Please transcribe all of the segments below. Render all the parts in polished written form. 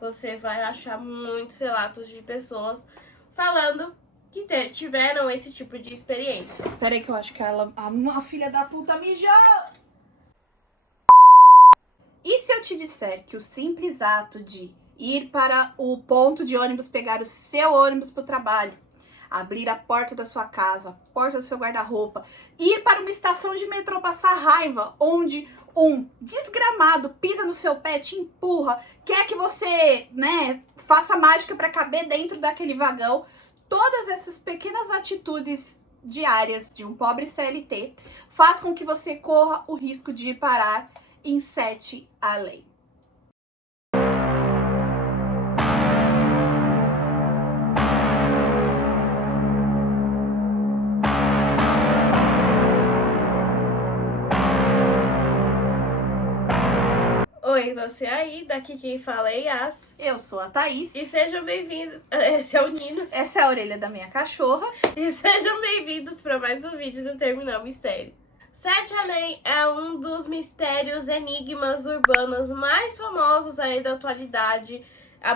você vai achar muitos relatos de pessoas falando que tiveram esse tipo de experiência. Peraí que eu acho que a filha da puta mijou! E se eu te disser que o simples ato de ir para o ponto de ônibus, pegar o seu ônibus para o trabalho, abrir a porta da sua casa, a porta do seu guarda-roupa, ir para uma estação de metrô passar raiva, onde um desgramado pisa no seu pé, te empurra, quer que você, faça mágica para caber dentro daquele vagão, todas essas pequenas atitudes diárias de um pobre CLT faz com que você corra o risco de parar em 7 além. Oi, você aí, daqui quem fala é Yas. Eu sou a Thaís. E sejam bem-vindos. Esse é o Ninos. Essa é a orelha da minha cachorra. E sejam bem-vindos para mais um vídeo do Terminal Mistério. Sete Além é um dos mistérios, enigmas urbanos mais famosos aí da atualidade.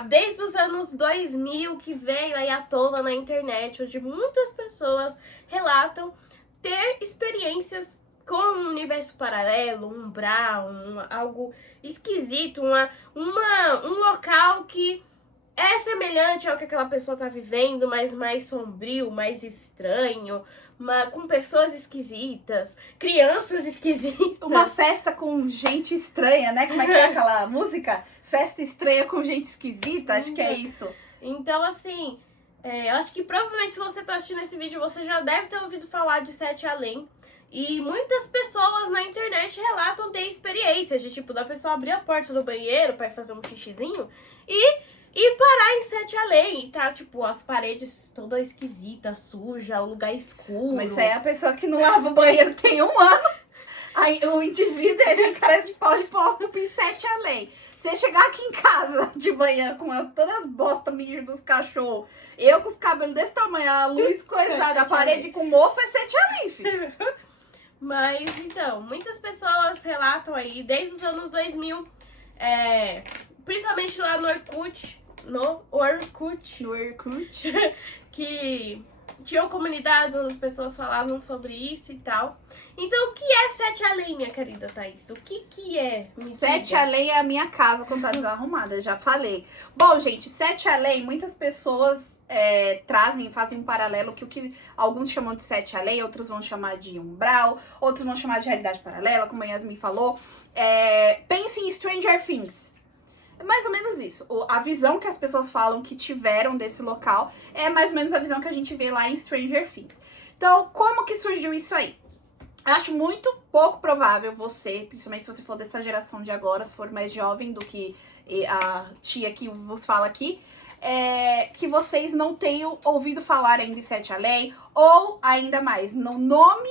Desde os anos 2000 que veio aí à tona na internet, onde muitas pessoas relatam ter experiências com um universo paralelo, um umbral, algo esquisito, um local que é semelhante ao que aquela pessoa tá vivendo, mas mais sombrio, mais estranho, com pessoas esquisitas, crianças esquisitas. Uma festa com gente estranha, né? Como é que é aquela música? Festa estranha com gente esquisita, acho que é isso. Então, assim, eu acho que provavelmente se você tá assistindo esse vídeo, você já deve ter ouvido falar de Sete Além. E muitas pessoas na internet relatam ter experiências de, tipo, da pessoa abrir a porta do banheiro pra ir fazer um xixizinho e parar em Sete Além. E tá, tipo, as paredes todas esquisitas, suja, o lugar escuro. Mas isso aí é a pessoa que não lava o banheiro tem 1 ano. Aí o indivíduo, ele tem cara de pau de porco em Sete Além. Você chegar aqui em casa de manhã com todas as bostas mijo dos cachorros, eu com os cabelos desse tamanho, a luz coisada, a parede com mofo, é Sete Além, filho. Mas, então, muitas pessoas relatam aí, desde os anos 2000, principalmente lá no Orkut, que tinham comunidades onde as pessoas falavam sobre isso e tal. Então, o que é Sete Além, minha querida Thaís? O que é? Sete Além é a minha casa quando tá desarrumada, já falei. Bom, gente, Sete Além, muitas pessoas fazem um paralelo que o que alguns chamam de Sete Além, outros vão chamar de umbral, outros vão chamar de realidade paralela, como a Yasmin falou. Pense em Stranger Things. É mais ou menos isso. A visão que as pessoas falam que tiveram desse local é mais ou menos a visão que a gente vê lá em Stranger Things. Então, como que surgiu isso aí? Acho muito pouco provável você, principalmente se você for dessa geração de agora, for mais jovem do que a tia que vos fala aqui, que vocês não tenham ouvido falar ainda em Sete Além, ou ainda mais, no nome,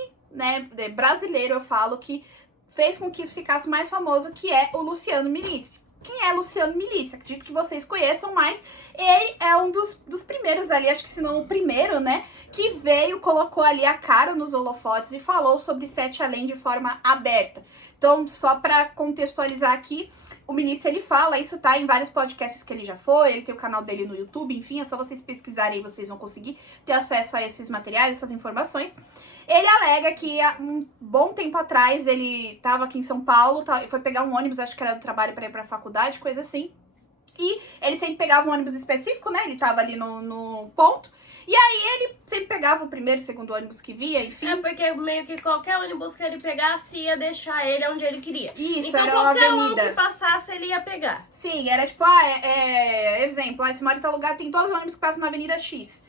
brasileiro, eu falo, que fez com que isso ficasse mais famoso, que é o Luciano Milício. Quem é Luciano Milício? Acredito que vocês conheçam, mas ele é um dos primeiros ali, acho que se não o primeiro, que veio, colocou ali a cara nos holofotes e falou sobre Sete Além de forma aberta. Então, só para contextualizar aqui, o Milício, ele fala, isso tá em vários podcasts que ele já foi, ele tem o canal dele no YouTube, enfim, é só vocês pesquisarem aí, vocês vão conseguir ter acesso a esses materiais, essas informações. Ele alega que há um bom tempo atrás ele tava aqui em São Paulo, foi pegar um ônibus, acho que era do trabalho para ir pra faculdade, coisa assim. E ele sempre pegava um ônibus específico, ele tava ali no ponto. E aí ele sempre pegava o primeiro, segundo ônibus que via, enfim. Porque meio que qualquer ônibus que ele pegasse ia deixar ele onde ele queria. Isso, então, era uma avenida. Então qualquer um que passasse ele ia pegar. Sim, era tipo, exemplo, esse mora em tal lugar, tem todos os ônibus que passam na Avenida X.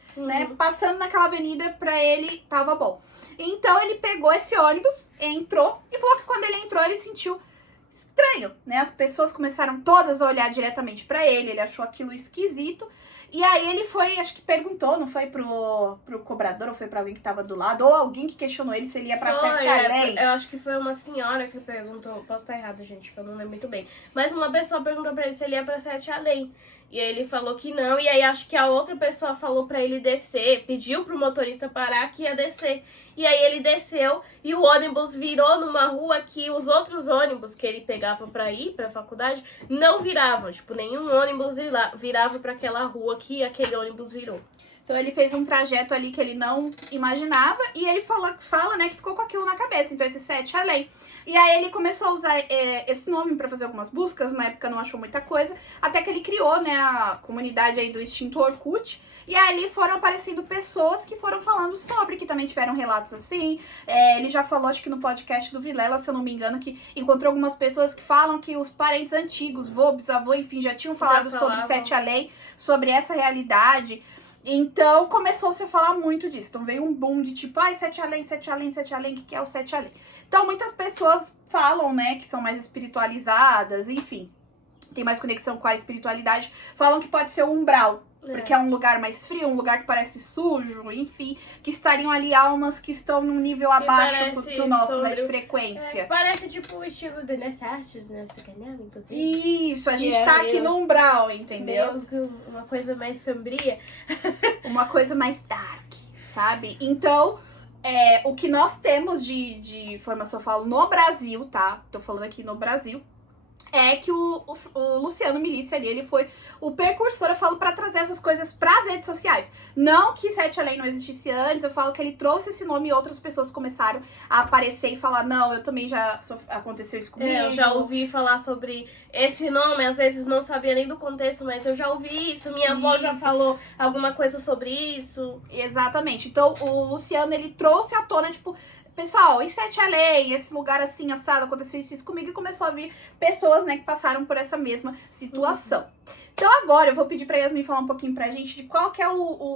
Passando naquela avenida, pra ele tava bom. Então ele pegou esse ônibus, entrou e falou que quando ele entrou ele sentiu estranho, As pessoas começaram todas a olhar diretamente pra ele achou aquilo esquisito. E aí ele foi, acho que perguntou, não foi pro cobrador, ou foi pra alguém que tava do lado, ou alguém que questionou ele se ele ia pra Sete Além. Eu acho que foi uma senhora que perguntou, posso estar errada, gente, que eu não lembro muito bem. Mas uma pessoa perguntou pra ele se ele ia pra Sete Além. E aí ele falou que não, e aí acho que a outra pessoa falou pra ele descer, pediu pro motorista parar que ia descer. E aí ele desceu e o ônibus virou numa rua que os outros ônibus que ele pegava pra ir pra faculdade não viravam. Tipo, nenhum ônibus virava pra aquela rua que aquele ônibus virou. Então ele fez um trajeto ali que ele não imaginava e ele fala, né, que ficou com aquilo na cabeça. Então esse 7 além. E aí ele começou a usar esse nome pra fazer algumas buscas, na época não achou muita coisa, até que ele criou, né, a comunidade aí do extinto Orkut. E aí ali foram aparecendo pessoas que foram falando sobre, que também tiveram relatos assim. Ele já falou, acho que no podcast do Vilela, se eu não me engano, que encontrou algumas pessoas que falam que os parentes antigos, vô, bisavô, enfim, já tinham falado sobre 7 além, sobre essa realidade. Então, começou-se a falar muito disso. Então, veio um boom de tipo, ai, 7 além, 7 além, 7 além, o que é o 7 além? Então, muitas pessoas falam, né, que são mais espiritualizadas, enfim, tem mais conexão com a espiritualidade, falam que pode ser o umbral, porque é um lugar mais frio, um lugar que parece sujo, enfim, que estariam ali almas que estão num nível abaixo do nosso, né, de frequência. Parece tipo o estilo do Nessart, do nosso canal, inclusive. Isso, a gente tá aqui no umbral, entendeu? Uma coisa mais sombria. Uma coisa mais dark, sabe? Então, o que nós temos de informação, eu falo no Brasil, tá? Tô falando aqui no Brasil. É que o Luciano Milícia ali, ele foi o precursor, eu falo, pra trazer essas coisas pras redes sociais. Não que 7 além não existisse antes, eu falo que ele trouxe esse nome e outras pessoas começaram a aparecer e falar, não, eu também já, aconteceu isso comigo. Eu já ouvi falar sobre esse nome, às vezes não sabia nem do contexto, mas eu já ouvi isso, minha avó já falou alguma coisa sobre isso. Exatamente, então o Luciano, ele trouxe à tona, tipo, pessoal, em 7 além, esse lugar assim, assado, aconteceu isso comigo, e começou a vir pessoas, né, que passaram por essa mesma situação. Então agora eu vou pedir pra Yasmin falar um pouquinho pra gente de qual que é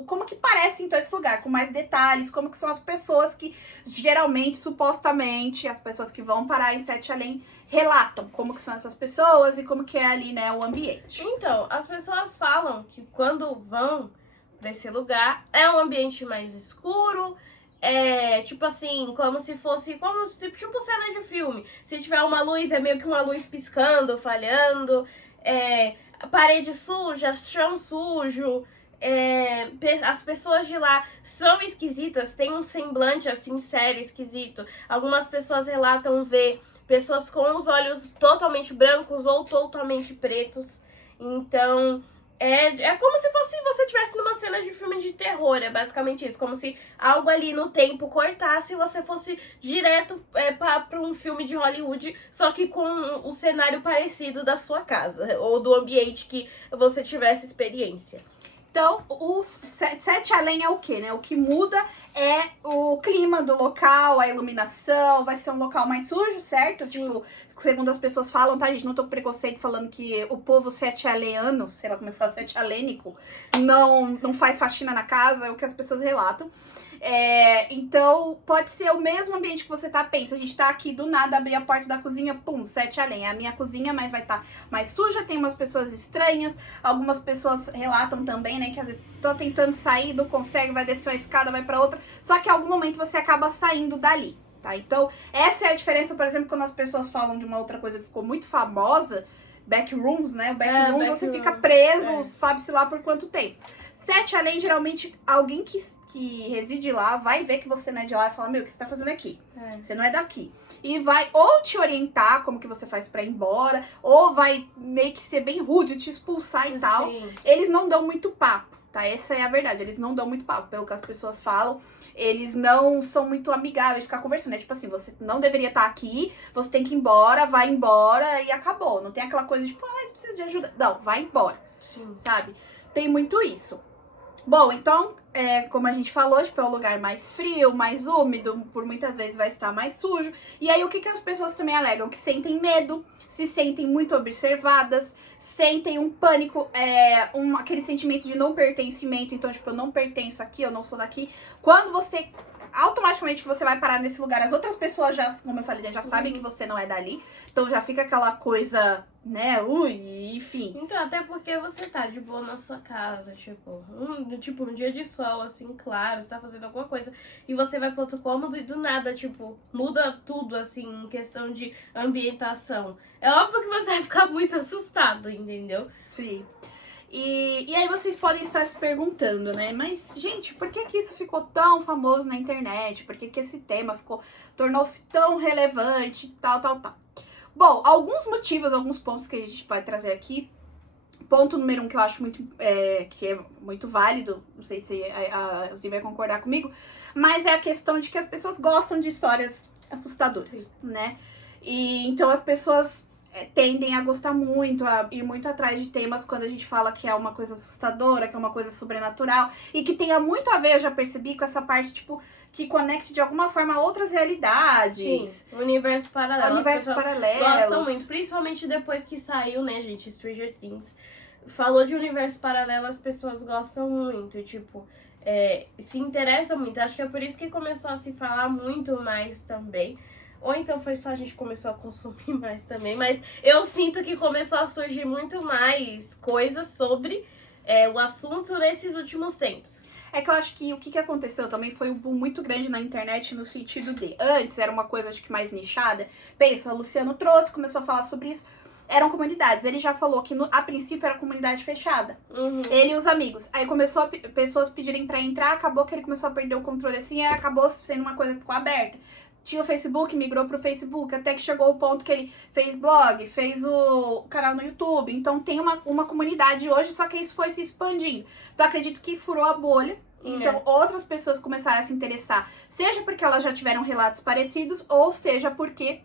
como que parece então esse lugar, com mais detalhes, como que são as pessoas que geralmente, supostamente, as pessoas que vão parar em 7 além relatam como que são essas pessoas e como que é ali, né, o ambiente. Então, as pessoas falam que quando vão pra esse lugar, é um ambiente mais escuro, tipo assim, como se fosse, tipo cena de filme. Se tiver uma luz, é meio que uma luz piscando, falhando, parede suja, chão sujo, as pessoas de lá são esquisitas, têm um semblante assim sério, esquisito. Algumas pessoas relatam ver pessoas com os olhos totalmente brancos ou totalmente pretos. Então, é como se você estivesse numa cena de filme de terror, é basicamente isso. Como se algo ali no tempo cortasse e você fosse direto pra um filme de Hollywood, só que com o cenário parecido da sua casa, ou do ambiente que você tivesse experiência. Então, o 7 além é o quê, né? O que muda é o clima do local, a iluminação, vai ser um local mais sujo, certo? Sim. Tipo, segundo as pessoas falam, tá, gente? Não tô com preconceito falando que o povo 7 aleniano, sei lá como é que fala, 7 alênico, não faz faxina na casa, é o que as pessoas relatam. Então, pode ser o mesmo ambiente que você tá, pensa, a gente tá aqui do nada, abrir a porta da cozinha, pum, 7 além. É a minha cozinha, mas vai estar mais suja, tem umas pessoas estranhas, algumas pessoas relatam também, né, que às vezes tô tentando sair, não consegue, vai descer uma escada, vai pra outra, só que em algum momento você acaba saindo dali, tá? Então, essa é a diferença, por exemplo, quando as pessoas falam de uma outra coisa que ficou muito famosa, backrooms, né? O backrooms você fica preso, sabe-se lá por quanto tempo. 7 além, geralmente, alguém que reside lá vai ver que você não é de lá e fala, meu, o que você tá fazendo aqui? Você não é daqui. E vai ou te orientar como que você faz pra ir embora, ou vai meio que ser bem rude, te expulsar e tal. Eles não dão muito papo, tá? Essa é a verdade, eles não dão muito papo, pelo que as pessoas falam. Eles não são muito amigáveis de ficar conversando, né? Tipo assim, você não deveria estar aqui, você tem que ir embora, vai embora e acabou. Não tem aquela coisa de, tipo, você precisa de ajuda. Não, vai embora, sabe? Tem muito isso. Bom, então, como a gente falou, tipo, é um lugar mais frio, mais úmido, por muitas vezes vai estar mais sujo. E aí, o que as pessoas também alegam? Que sentem medo, se sentem muito observadas, sentem um pânico, aquele sentimento de não pertencimento. Então, tipo, eu não pertenço aqui, eu não sou daqui. Quando você, automaticamente que você vai parar nesse lugar, as outras pessoas já, como eu falei, já sabem que você não é dali. Então, já fica aquela coisa, né, enfim. Então, até porque você tá de boa na sua casa, tipo, um dia de sol, assim, claro, você tá fazendo alguma coisa, e você vai pro outro cômodo e do nada, tipo, muda tudo, assim, em questão de ambientação. É óbvio que você vai ficar muito assustado, entendeu? Sim. E aí vocês podem estar se perguntando, né? Mas, gente, por que que isso ficou tão famoso na internet? Por que que esse tema tornou-se tão relevante, tal, tal, tal? Bom, alguns motivos, alguns pontos que a gente vai trazer aqui. Ponto número 1 que eu acho que é muito válido, não sei se a Zi vai concordar comigo, mas é a questão de que as pessoas gostam de histórias assustadoras, Sim. né? E então as pessoas tendem a gostar muito, a ir muito atrás de temas quando a gente fala que é uma coisa assustadora, que é uma coisa sobrenatural, e que tenha muito a ver, eu já percebi, com essa parte, tipo, que conecte de alguma forma a outras realidades. Sim, universo paralelo. Universos paralelos. Gostam muito, principalmente depois que saiu, né, gente, Stranger Things. Falou de universo paralelo, as pessoas gostam muito, tipo, se interessam muito. Acho que é por isso que começou a se falar muito mais também. Ou então foi só a gente começou a consumir mais também. Mas eu sinto que começou a surgir muito mais coisas sobre o assunto nesses últimos tempos. É que eu acho que o que aconteceu também foi um boom muito grande na internet no sentido de... Antes era uma coisa, acho que mais nichada. Pensa, o Luciano trouxe, começou a falar sobre isso. Eram comunidades. Ele já falou que a princípio era comunidade fechada. Uhum. Ele e os amigos. Aí começou pessoas pedirem pra entrar, acabou que ele começou a perder o controle assim, aí acabou sendo uma coisa que ficou aberta. Tinha o Facebook, migrou pro Facebook, até que chegou o ponto que ele fez blog, fez o canal no YouTube. Então tem uma comunidade hoje, só que isso foi se expandindo. Então acredito que furou a bolha. Então outras pessoas começaram a se interessar. Seja porque elas já tiveram relatos parecidos, ou seja porque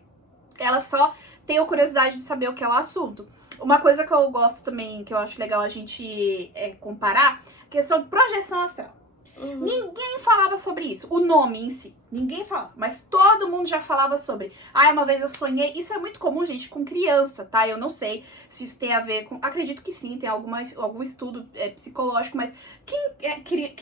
elas só têm a curiosidade de saber o que é o assunto. Uma coisa que eu gosto também, que eu acho legal a gente comparar, questão de projeção astral. Uhum. Ninguém falava sobre isso, o nome em si, ninguém falava, mas todo mundo já falava sobre. Uma vez eu sonhei, isso é muito comum, gente, com criança, tá? Eu não sei se isso tem a ver com, acredito que sim, tem algum estudo psicológico, mas que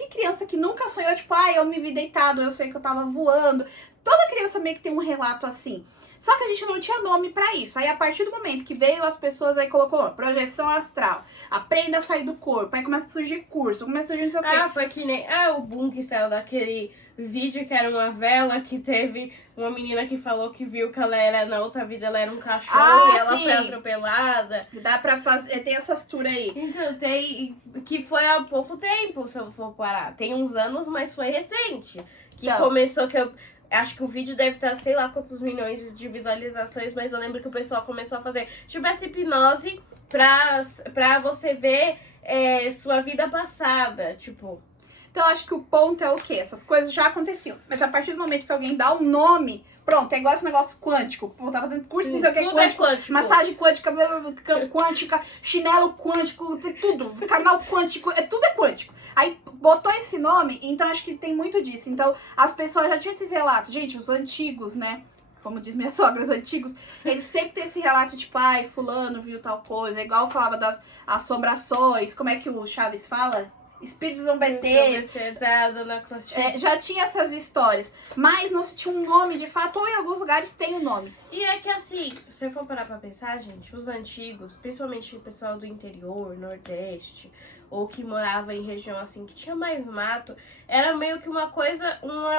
criança que nunca sonhou, tipo, eu me vi deitado, eu sei que eu tava voando. Toda criança meio que tem um relato assim. Só que a gente não tinha nome pra isso. Aí, a partir do momento que veio as pessoas, aí colocou projeção astral, aprenda a sair do corpo, aí começa a surgir curso, começa a surgir não sei o quê. Foi que nem o boom que saiu daquele vídeo que era uma vela, que teve uma menina que falou que viu que ela era, na outra vida, ela era um cachorro e ela sim. foi atropelada. Dá pra fazer, tem essas tours aí. Então, que foi há pouco tempo, se eu for parar. Tem uns anos, mas foi recente. Que Então. começou, que eu acho que o vídeo deve estar, sei lá quantos milhões de visualizações, mas eu lembro que o pessoal começou a fazer, tipo, essa hipnose pra você ver sua vida passada, tipo. Então, eu acho que o ponto é o quê? Essas coisas já aconteciam. Mas a partir do momento que alguém dá um nome, pronto, é igual esse negócio quântico. Eu tava fazendo curso, não sei o que, Tudo quântico, é quântico. massagem quântica, quântica, chinelo quântico, tudo, canal quântico, tudo é quântico. Aí botou esse nome, então acho que tem muito disso. Então, as pessoas já tinham esses relatos. Gente, os antigos, né? Como diz minha sogra, os antigos, eles sempre têm esse relato, tipo, fulano viu tal coisa. É igual eu falava das assombrações, como é que o Chaves fala? Espíritos zombeteiros. Já tinha essas histórias, mas não se tinha um nome de fato, ou em alguns lugares tem um nome. E é que assim, se eu for parar pra pensar, gente, os antigos, principalmente o pessoal do interior, nordeste, ou que morava em região assim que tinha mais mato, era meio que uma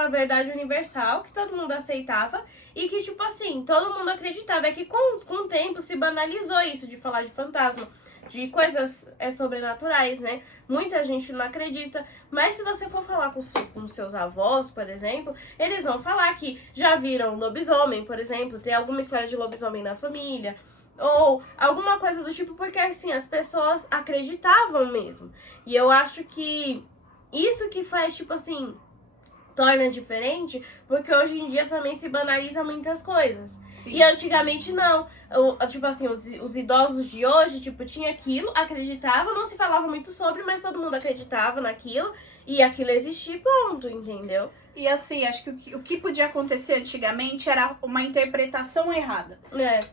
verdade universal que todo mundo aceitava e que, tipo assim, todo mundo acreditava. É que com o tempo se banalizou isso de falar de fantasma, de coisas sobrenaturais, né? Muita gente não acredita, mas se você for falar com seus avós, por exemplo, eles vão falar que já viram lobisomem, por exemplo, tem alguma história de lobisomem na família, ou alguma coisa do tipo, porque assim, as pessoas acreditavam mesmo. E eu acho que isso que faz, tipo assim, torna diferente, porque hoje em dia também se banaliza muitas coisas. Sim. E antigamente não. Tipo assim, os idosos de hoje, tipo, tinha aquilo, acreditavam, não se falava muito sobre, mas todo mundo acreditava naquilo e aquilo existia, ponto, entendeu? E assim, acho que o que podia acontecer antigamente era uma interpretação errada.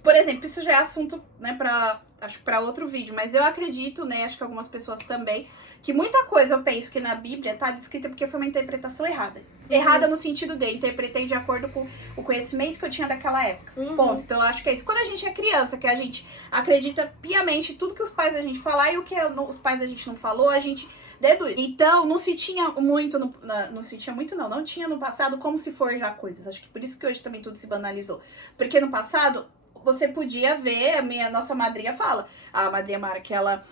Por exemplo, isso já é assunto, né, pra outro vídeo, mas eu acredito, né, acho que algumas pessoas também, que muita coisa eu penso que na Bíblia tá descrita porque foi uma interpretação errada. Errada no sentido de interpretei de acordo com o conhecimento que eu tinha daquela época. Ponto. Então eu acho que é isso. Quando a gente é criança, que a gente acredita piamente em tudo que os pais da gente falar e o que os pais da gente não falou, a gente deduz. Então, não tinha no passado como se forjar coisas. Acho que por isso que hoje também tudo se banalizou. Porque no passado, você podia ver, nossa madrinha fala, a madrinha Mara, que ela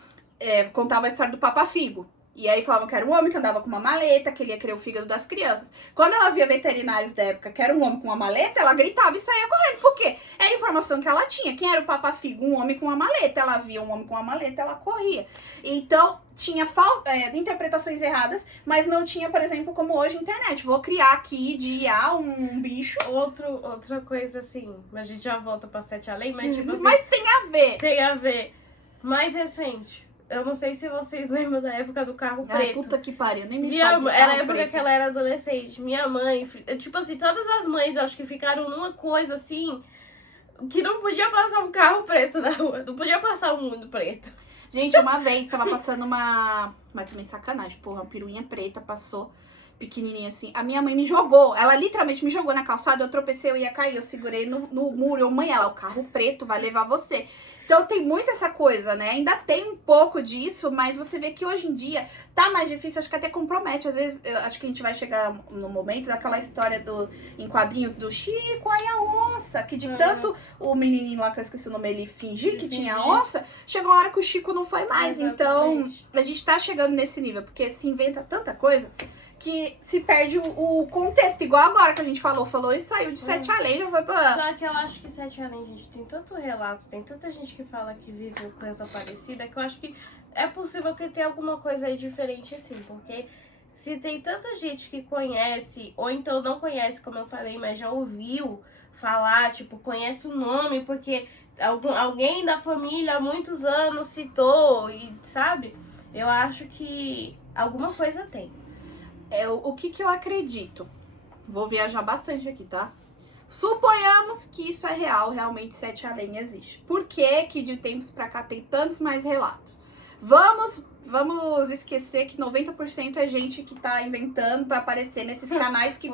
contava a história do Papa Figo. E aí falavam que era um homem que andava com uma maleta, que ele ia querer o fígado das crianças. Quando ela via veterinários da época que era um homem com uma maleta, ela gritava e saía correndo. Por quê? Era a informação que ela tinha. Quem era o Papa Figo? Um homem com uma maleta. Ela via um homem com uma maleta, ela corria. Então, tinha interpretações erradas, mas não tinha, por exemplo, como hoje, internet. Vou criar aqui de IA um bicho. Outra coisa assim, a gente já volta pra Sete Além, mas tipo assim... Mas tem a ver. Tem a ver. Mais recente. Eu não sei se vocês lembram da época do carro preto. Puta que pariu, nem me Era fala. a época que ela era adolescente. Minha mãe, tipo assim, todas as mães acho que ficaram numa coisa assim, que não podia passar um carro preto na rua. Não podia passar um mundo preto. Gente, uma vez tava passando mas também sacanagem, porra, uma piruinha preta passou, pequenininha assim. A minha mãe me jogou, ela literalmente me jogou na calçada, eu tropecei, eu ia cair, eu segurei no muro. Eu, mãe, o carro preto vai levar você. Então tem muito essa coisa, né? Ainda tem um pouco disso, mas você vê que hoje em dia tá mais difícil, acho que até compromete. Às vezes, eu acho que a gente vai chegar no momento daquela história em quadrinhos do Chico, aí a onça, que de tanto o menininho lá, que eu esqueci o nome, ele fingir que tinha onça, chegou uma hora que o Chico não foi mais. Exatamente. Então, a gente tá chegando nesse nível, porque se inventa tanta coisa que se perde o contexto. Igual agora que a gente falou e saiu de Sete Além, já foi pra... Só que eu acho que Sete Além, gente, tem tanto relato, tem tanta gente que fala que viveu coisa parecida, que eu acho que é possível que tenha alguma coisa aí diferente assim, porque se tem tanta gente que conhece, ou então não conhece, como eu falei, mas já ouviu falar, tipo, conhece o nome, porque alguém da família há muitos anos citou, e sabe? Eu acho que alguma coisa tem. O que eu acredito? Vou viajar bastante aqui, tá? Suponhamos que isso é real, realmente Sete Além existe. Por que que de tempos pra cá tem tantos mais relatos? Vamos esquecer que 90% é gente que tá inventando pra aparecer nesses canais que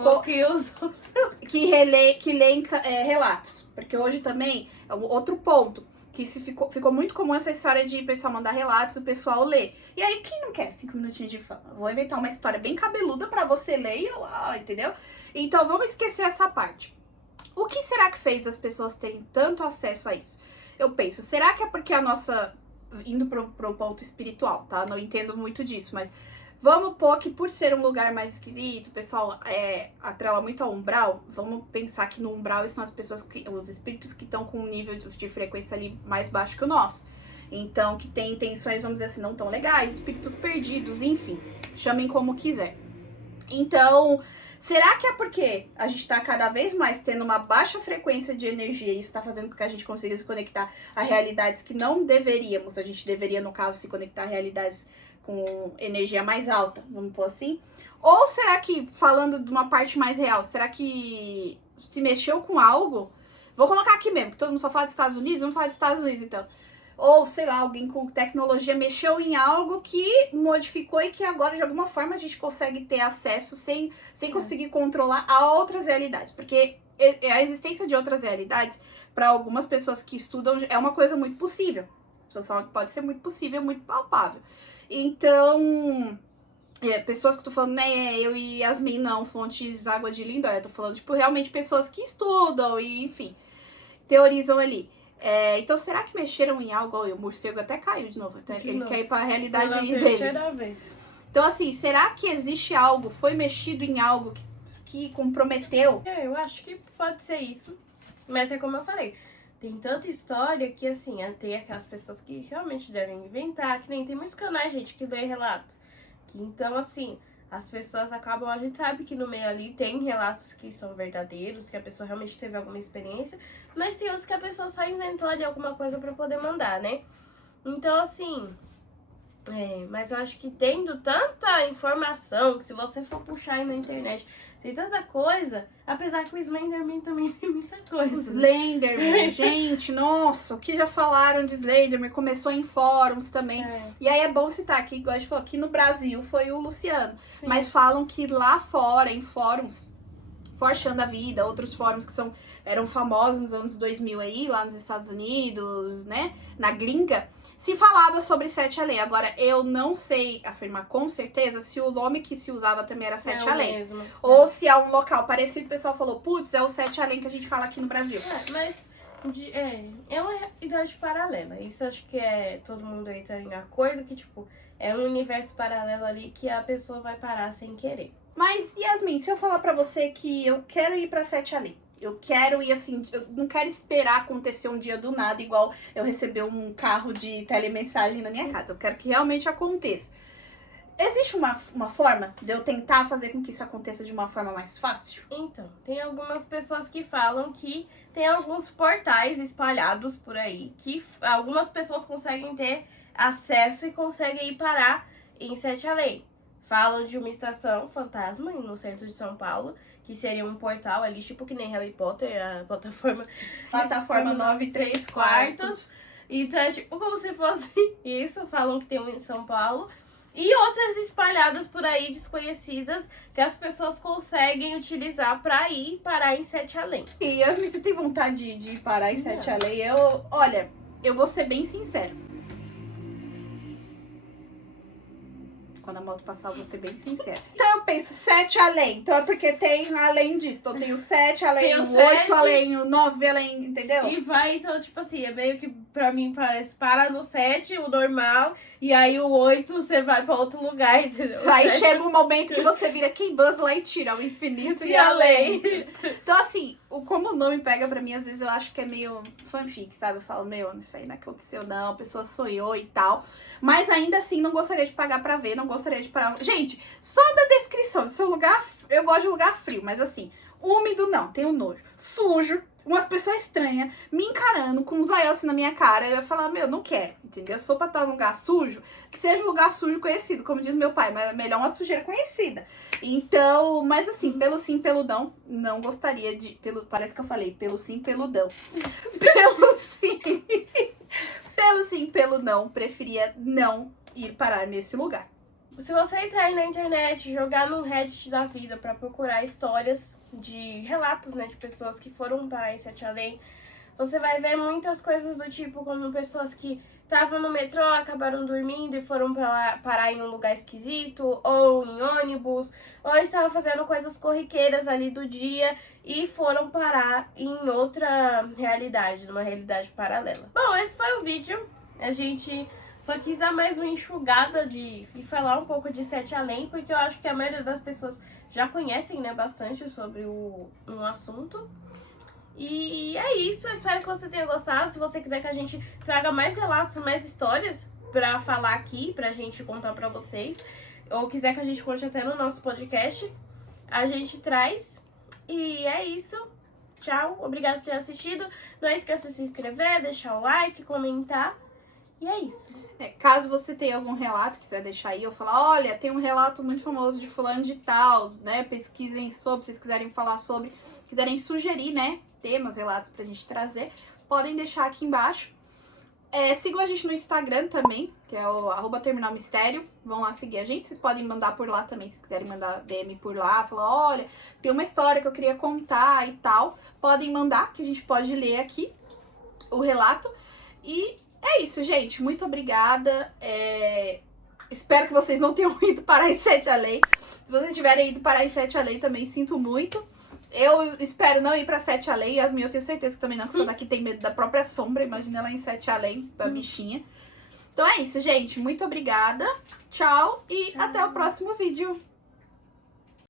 leem relatos. Porque hoje também é outro ponto. Que ficou muito comum essa história de o pessoal mandar relatos, o pessoal ler. E aí, quem não quer 5 minutinhos de fama? Vou inventar uma história bem cabeluda pra você ler e entendeu? Então, vamos esquecer essa parte. O que será que fez as pessoas terem tanto acesso a isso? Eu penso, será que é porque a nossa... Indo pro ponto espiritual, tá? Não entendo muito disso, mas... Vamos pôr que por ser um lugar mais esquisito, o pessoal atrela muito ao umbral. Vamos pensar que no umbral são as pessoas, os espíritos que estão com um nível de frequência ali mais baixo que o nosso. Então, que tem intenções, vamos dizer assim, não tão legais, espíritos perdidos, enfim. Chamem como quiser. Então, será que é porque a gente tá cada vez mais tendo uma baixa frequência de energia e isso tá fazendo com que a gente consiga se conectar a realidades que não deveríamos? A gente deveria, no caso, se conectar a realidades com energia mais alta, vamos pôr assim? Ou será que, falando de uma parte mais real, será que se mexeu com algo? Vou colocar aqui mesmo, que todo mundo só fala dos Estados Unidos, vamos falar dos Estados Unidos então. Ou, sei lá, alguém com tecnologia mexeu em algo que modificou e que agora, de alguma forma, a gente consegue ter acesso sem conseguir controlar a outras realidades. Porque a existência de outras realidades, para algumas pessoas que estudam, é uma coisa muito possível. Pode ser muito possível, muito palpável. Então, pessoas que eu tô falando, né, eu e Yasmin, não, fontes Água de Lindóia, eu tô falando, tipo, realmente pessoas que estudam e, enfim, teorizam ali. Então, será que mexeram em algo? O morcego até caiu de novo, ele quer ir pra realidade dele. Terceira vez. Então, assim, será que existe algo, foi mexido em algo que comprometeu? Eu acho que pode ser isso, mas é como eu falei. Tem tanta história que, assim, tem aquelas pessoas que realmente devem inventar, que nem tem muitos canais, gente, que lê relato. Então, assim, as pessoas acabam... A gente sabe que no meio ali tem relatos que são verdadeiros, que a pessoa realmente teve alguma experiência, mas tem outros que a pessoa só inventou ali alguma coisa pra poder mandar, né? Então, assim... mas eu acho que tendo tanta informação, que se você for puxar aí na internet... Tem tanta coisa, apesar que o Slenderman também tem muita coisa. O Slenderman, gente, nossa, o que já falaram de Slenderman, começou em fóruns também. E aí é bom citar aqui, igual a gente falou, aqui no Brasil foi o Luciano. Sim. Mas falam que lá fora, em fóruns, Forchan da Vida, outros fóruns que eram famosos nos anos 2000 aí, lá nos Estados Unidos, né, na gringa, se falava sobre Sete Além. Agora, eu não sei afirmar com certeza se o nome que se usava também era Sete Além. Mesmo. Ou se é um local parecido, o pessoal falou, putz, é o Sete Além que a gente fala aqui no Brasil. Mas É uma realidade paralela. Isso acho que todo mundo aí tá em acordo que, tipo, é um universo paralelo ali que a pessoa vai parar sem querer. Mas, Yasmin, se eu falar pra você que eu quero ir pra Sete Além, eu quero ir assim, eu não quero esperar acontecer um dia do nada, igual eu receber um carro de telemensagem na minha casa. Eu quero que realmente aconteça. Existe uma forma de eu tentar fazer com que isso aconteça de uma forma mais fácil? Então, tem algumas pessoas que falam que tem alguns portais espalhados por aí, que algumas pessoas conseguem ter acesso e conseguem ir parar em Sete Além. Falam de uma estação fantasma no centro de São Paulo, que seria um portal ali, tipo que nem Harry Potter, a plataforma... Plataforma 9 3/4. Então é tipo como se fosse isso, falam que tem um em São Paulo. E outras espalhadas por aí, desconhecidas, que as pessoas conseguem utilizar pra ir parar em Sete Além. E Yasmin, você tem vontade de parar em Sete Além? Olha, eu vou ser bem sincero. Quando a moto passar, eu vou ser bem sincera. Então eu penso, 7 além. Então é porque tem além disso. Então tem o 7 além, Tem o o 7. 8 além, o 9 além, entendeu? E vai, então, tipo assim, é meio que pra mim parece, para no 7, o normal, e aí o 8 você vai pra outro lugar, entendeu? Aí chega um momento que você vira quem Buzz Lightyear, ao infinito e além. Então assim, como o nome pega pra mim, às vezes eu acho que é meio fanfic, sabe? Eu falo, meu, isso aí não aconteceu não, a pessoa sonhou e tal. Mas ainda assim, não gostaria de pagar pra ver, não gostaria de parar. Gente, só da descrição do seu lugar, eu gosto de lugar frio, mas assim, úmido não, tenho nojo. Sujo, umas pessoas estranhas me encarando com uns olhos assim na minha cara, eu ia falar, meu, não quero, entendeu? Se for pra estar num lugar sujo, que seja um lugar sujo conhecido, como diz meu pai, mas é melhor uma sujeira conhecida. Então, mas assim, pelo sim, pelo não gostaria de, parece que eu falei, pelo sim, pelo pelo sim, pelo não, preferia não ir parar nesse lugar. Se você entrar aí na internet, jogar no Reddit da vida pra procurar histórias de relatos, né, de pessoas que foram parar em Sete Além, você vai ver muitas coisas do tipo como pessoas que estavam no metrô, acabaram dormindo e foram parar em um lugar esquisito, ou em ônibus, ou estavam fazendo coisas corriqueiras ali do dia e foram parar em outra realidade, numa realidade paralela. Bom, esse foi o vídeo. A gente só quis dar mais uma enxugada e falar um pouco de Sete Além, porque eu acho que a maioria das pessoas já conhecem, né, bastante sobre um assunto. E é isso, eu espero que você tenha gostado. Se você quiser que a gente traga mais relatos, mais histórias pra falar aqui, pra gente contar pra vocês, ou quiser que a gente conte até no nosso podcast, a gente traz. E é isso. Tchau, obrigado por ter assistido. Não esqueça de se inscrever, deixar o like, comentar. E é isso. Caso você tenha algum relato, quiser deixar aí, eu falar, olha, tem um relato muito famoso de fulano de tal, né? Pesquisem sobre, se vocês quiserem falar sobre, quiserem sugerir, né? Temas, relatos pra gente trazer, podem deixar aqui embaixo. Sigam a gente no Instagram também, que é o @terminalmistério. Vão lá seguir a gente. Vocês podem mandar por lá também, se quiserem mandar DM por lá, falar, olha, tem uma história que eu queria contar e tal. Podem mandar, que a gente pode ler aqui o relato. E é isso, gente. Muito obrigada. Espero que vocês não tenham ido parar em Sete Além. Se vocês tiverem ido parar em Sete Além também, sinto muito. Eu espero não ir pra Sete Além. Yasmin, eu tenho certeza que também não, que essa daqui tem medo da própria sombra. Imagina ela em Sete Além, pra bichinha. Então é isso, gente. Muito obrigada. Tchau e até o próximo vídeo.